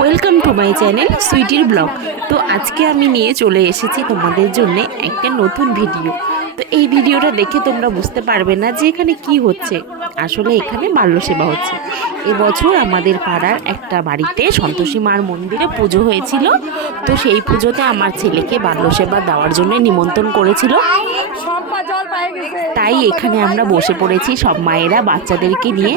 Welcome to my channel সুইটির blog. তো আজকে আমি নিয়ে চলে এসেছি তোমাদের জন্য একটা নতুন ভিডিও। তো এই ভিডিওটা দেখে তোমরা বুঝতে পারবে না যে এখানে কি হচ্ছে। আসলে এখানে বাল্য সেবা হচ্ছে। এবছর আমাদের পাড়ার একটা বাড়িতে সন্তোষী মার মন্দিরে পুজো হয়েছিল। তো সেই পুজোতে আমার ছেলেকে বাল্য সেবা দেওয়ার জন্য নিমন্ত্রণ করেছিল। তাই এখানে আমরা বসে পড়েছি সব মায়েরা বাচ্চাদেরকে নিয়ে।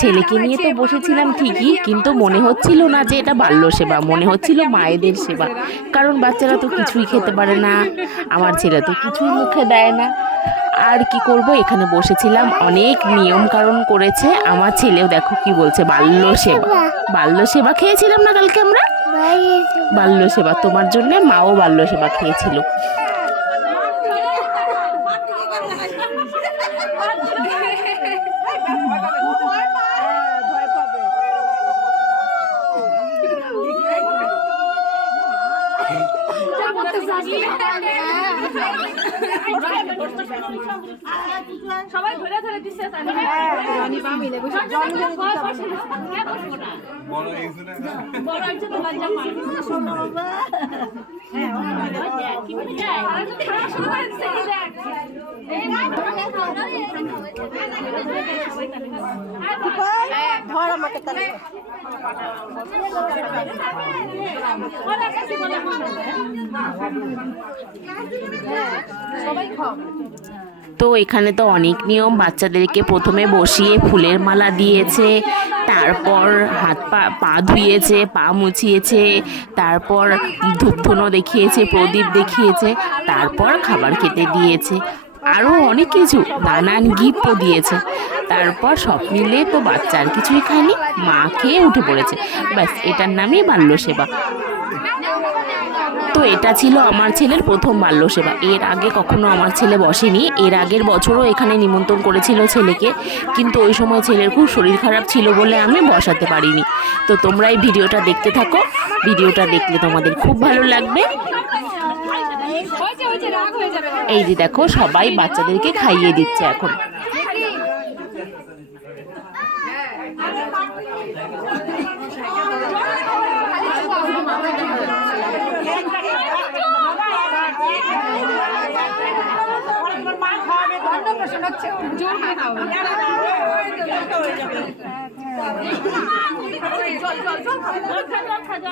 ছেলেকে নিয়ে তো বসেছিলাম ঠিকই, কিন্তু মনে হচ্ছিল না যে এটা বাল্য সেবা, মনে হচ্ছিল মায়েদের সেবা। কারণ বাচ্চারা তো কিছুই খেতে পারে না, আমার ছেলে তো কিছুই মুখে দেয় না। আর কি করব, এখানে বসেছিলাম, অনেক নিয়ম কারণ করেছে। আমার ছেলেও দেখো কি বলছে, বাল্য সেবা। বাল্য সেবা খেয়েছিলাম না কালকে আমরা, বাল্য সেবা তোমার জন্য মাও বাল্য সেবা খেয়েছিল। সবাই ধরে ধরে দিচ্ছে বড় হচ্ছে তো লজ্জা পায়। ধর আমাকে তাহলে সবাই খাও। তো এখানে তো অনেক নিয়ম, বাচ্চাদেরকে প্রথমে বসিয়ে ফুলের মালা দিয়েছে, তারপর হাত পা ধুইয়েছে, পা মুছিয়েছে, তারপর ধূপধুনো দেখিয়েছে, প্রদীপ দেখিয়েছে, তারপর খাবার খেতে দিয়েছে, আরও অনেক কিছু নানান গিফটও দিয়েছে। তারপর সব মিলে তো বাচ্চা আর কিছুই খায়নি, মা খেয়ে উঠে পড়েছে। ব্যাস, এটার নামই বাল্য সেবা। তো এটা ছিল আমার ছেলের প্রথম বাল্য সেবা। এর আগে কখনো আমার ছেলে বসেনি। এর আগের বছরও এখানে নিমন্ত্রণ করেছিল ছেলেকে, কিন্তু ওই সময় ছেলের খুব শরীর খারাপ ছিল বলে আমি বসাতে পারিনি। তো তোমরা এই ভিডিওটা দেখতে থাকো, ভিডিওটা দেখলে তোমাদের খুব ভালো লাগবে। এই যে দেখো, সবাই বাচ্চাদেরকে খাইয়ে দিচ্ছে এখন।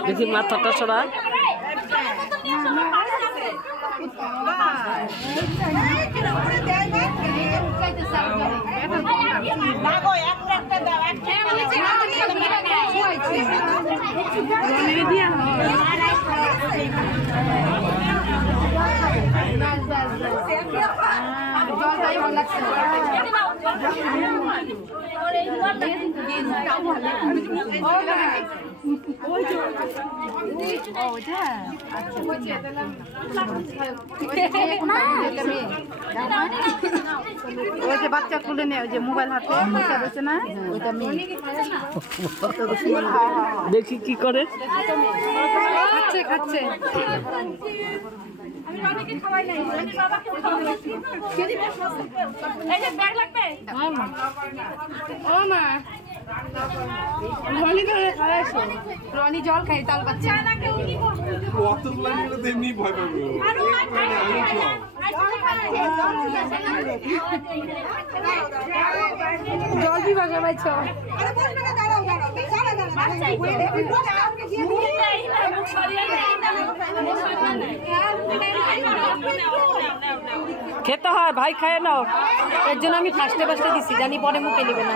দেখি মাথাটা সরা। ওই যে বাচ্চা তুলে নেয়, ওই যে মোবাইল হাতে বসে বসে না, ওইটা মেয়ে দেখি কি করে। খাচ্ছে খাচ্ছে। রনি জল খাই তাল বাচ্চা জল দিবা সবাই ছ খেতে হয় ভাই, খায় নাও। এর জন্য আমি ফার্স্টে ফার্স্টে দিছি, জানি পরে মুখে নেবে না।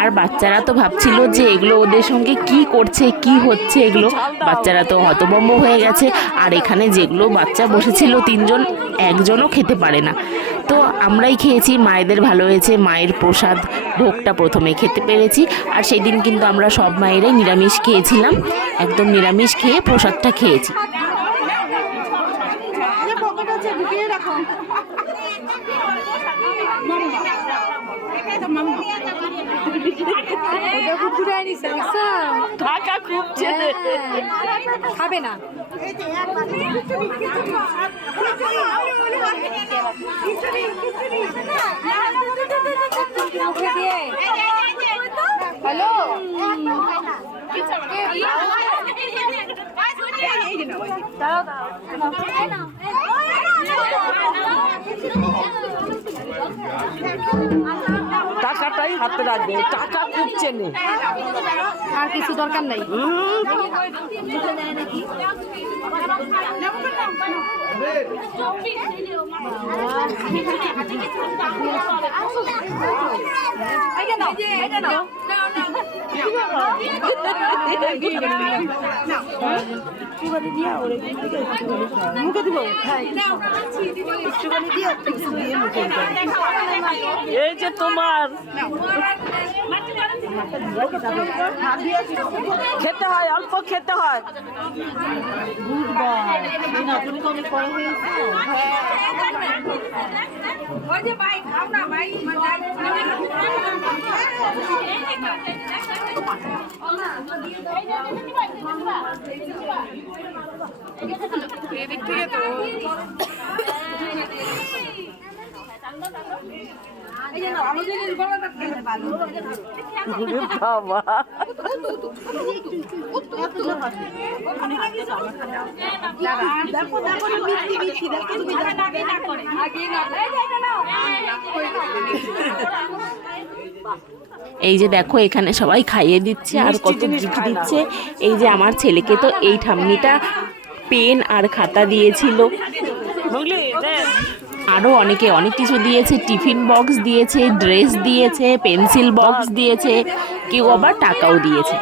আর বাচ্চারা তো ভাবছিল যে এগুলো ওদের সঙ্গে কি করছে, কি হচ্ছে এগুলো। বাচ্চারা তো হতভম্ব হয়ে গেছে। আর এখানে যেগুলো বাচ্চা বসেছিল তিনজন, একজনও খেতে পারে না। তো আমরাই খেয়েছি, মায়েদের ভালো হয়েছে। মায়ের প্রসাদ ভোগটা প্রথমে খেতে পেরেছি। আর সেদিন কিন্তু আমরা সব মায়েরাই নিরামিষ খেয়েছিলাম, একদম নিরামিষ খেয়ে প্রসাদটা খেয়েছি। ওটা কুকুরে আনিছে, দেখছো? টাকা খুব চেয়ে খাবে না, হ্যালো টাকাটাই হাতে রাখবে, টাকা খুব চেনে। আর কিছু দরকার নাই। এই যে তোমার খেতে হয়, অল্প খেতে হয়। এদিক থেকে তো বাবা এই যে দেখো এখানে সবাই খাইয়ে দিচ্ছে আর কত গিফট দিচ্ছে। এই যে আমার ছেলেকে তো এই ঠাম্মিটা পেন আর খাতা দিয়েছিল, বুঝলি আরও অনেকে অনেক কিছু দিয়েছে, টিফিন বক্স দিয়েছে, ড্রেস দিয়েছে, পেন্সিল বক্স দিয়েছে, কেউ আবার টাকাও দিয়েছে।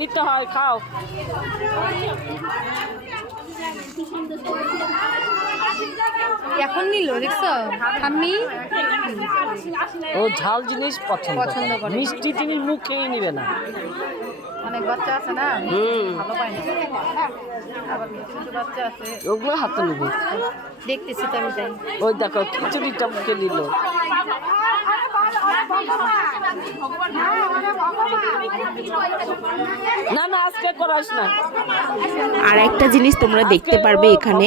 নিতে হয় খাও। এখন নিল দেখছো আমি ও ঝাল জিনিস পছন্দ করে, মিষ্টি জিনিস মুখেই নিবে না। অনেক বাচ্চা আছে না, ভালো পায় না। আবার কিছু কিছু বাচ্চা আছে ওগুলো হাতে নিবে। দেখতেছি তো আমি তাই। ওই দেখো খিচুড়িটা মুখে নিল। না না আজকে করাস না। আর একটা জিনিস তোমরা দেখতে পারবে, এখানে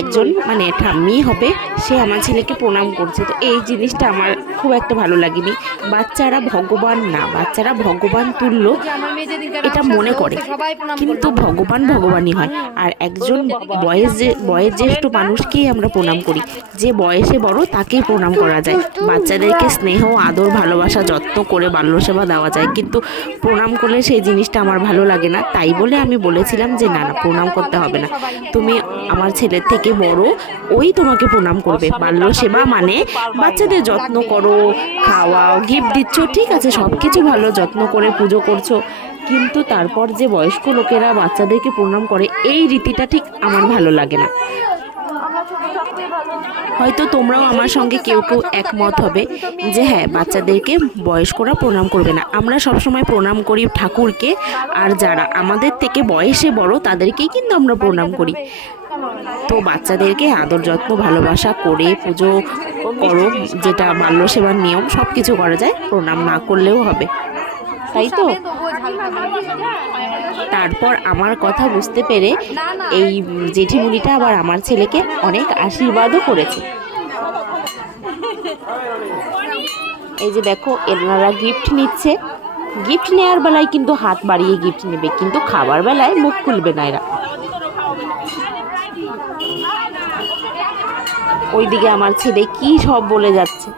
একজন মানে ঠাম্মি হবে, সে আমার ছেলেকে প্রণাম করছে। তো এই জিনিসটা আমার খুব একটা ভালো লাগেনি। বাচ্চারা ভগবান না, বাচ্চারা ভগবান তুল্য এটা মনে করে, কিন্তু ভগবান ভগবানই হয়। আর একজন বয়োজ্যেষ্ঠ মানুষকেই আমরা প্রণাম করি, যে বয়সে বড় তাকেই প্রণাম করা যায়। বাচ্চাদেরকে স্নেহ আদর ভালোবাসা যত্ন করে বাল্য সেবা দেওয়া যায়, কিন্তু প্রণাম করলে সেই জিনিসটা আমার ভালো লাগে না। তাই বলে আমি বলেছিলাম যে না না, প্রণাম করতে হবে না, তুমি আমার ছেলের থেকে বড়, ওই তোমাকে প্রণাম করবে। বাল্য সেবা মানে বাচ্চাদের যত্ন করো, খাওয়াও, গিফট দিচ্ছ, ঠিক আছে, সব কিছু ভালো, যত্ন করে পুজো করছো, কিন্তু তারপর যে বয়স্ক লোকেরা বাচ্চাদেরকে প্রণাম করে, এই রীতিটা ঠিক আমার ভালো লাগে না। হয়তো তোমরাও আমার সঙ্গে কেউ কেউ একমত হবে যে হ্যাঁ, বাচ্চাদেরকে বয়স্করা প্রণাম করবে না। আমরা সবসময় প্রণাম করি ঠাকুরকে, আর যারা আমাদের থেকে বয়সে বড় তাদেরকেই কিন্তু আমরা প্রণাম করি। তো বাচ্চাদেরকে আদর যত্ন ভালোবাসা করে পুজো করো, যেটা বাল্য সেবার নিয়ম, সব কিছু করা যায়, প্রণাম না করলেও হবে, তাই তো। তারপর আমার কথা বুঝতে পেরে এই জেঠিমুনিটা আবার আমার ছেলেকে অনেক আশীর্বাদও করেছে। এই যে দেখো এনারা গিফট নিচ্ছে, গিফট নেওয়ার বেলায় কিন্তু হাত বাড়িয়ে গিফট নেবে, কিন্তু খাবার বেলায় মুখ খুলবে না এরা। ওইদিকে আমার ছেলে কি সব বলে যাচ্ছে।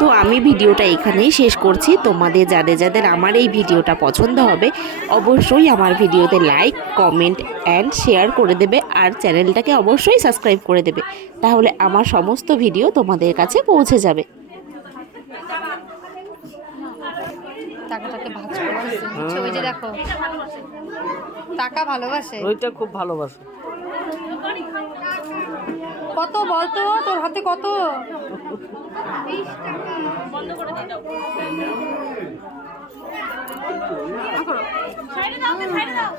তো আমি ভিডিওটা এখানেই শেষ করছি। তোমাদের যাদের যাদের আমার এই ভিডিওটা পছন্দ হবে অবশ্যই আমার ভিডিওতে লাইক, কমেন্ট অ্যান্ড শেয়ার করে দেবে, আর চ্যানেলটাকে অবশ্যই সাবস্ক্রাইব করে দেবে, তাহলে আমার সমস্ত ভিডিও তোমাদের কাছে পৌঁছে যাবে। টাকাটাকে ভাজ করতেছে বুঝছো? ওই যে দেখো টাকা ভালোবাসে। ওইটা খুব ভালোবাসে। কত বলতো তোর হাতে কত? বন্ধ করে দিয়ে দাও সাইডে দাও সাইডে দাও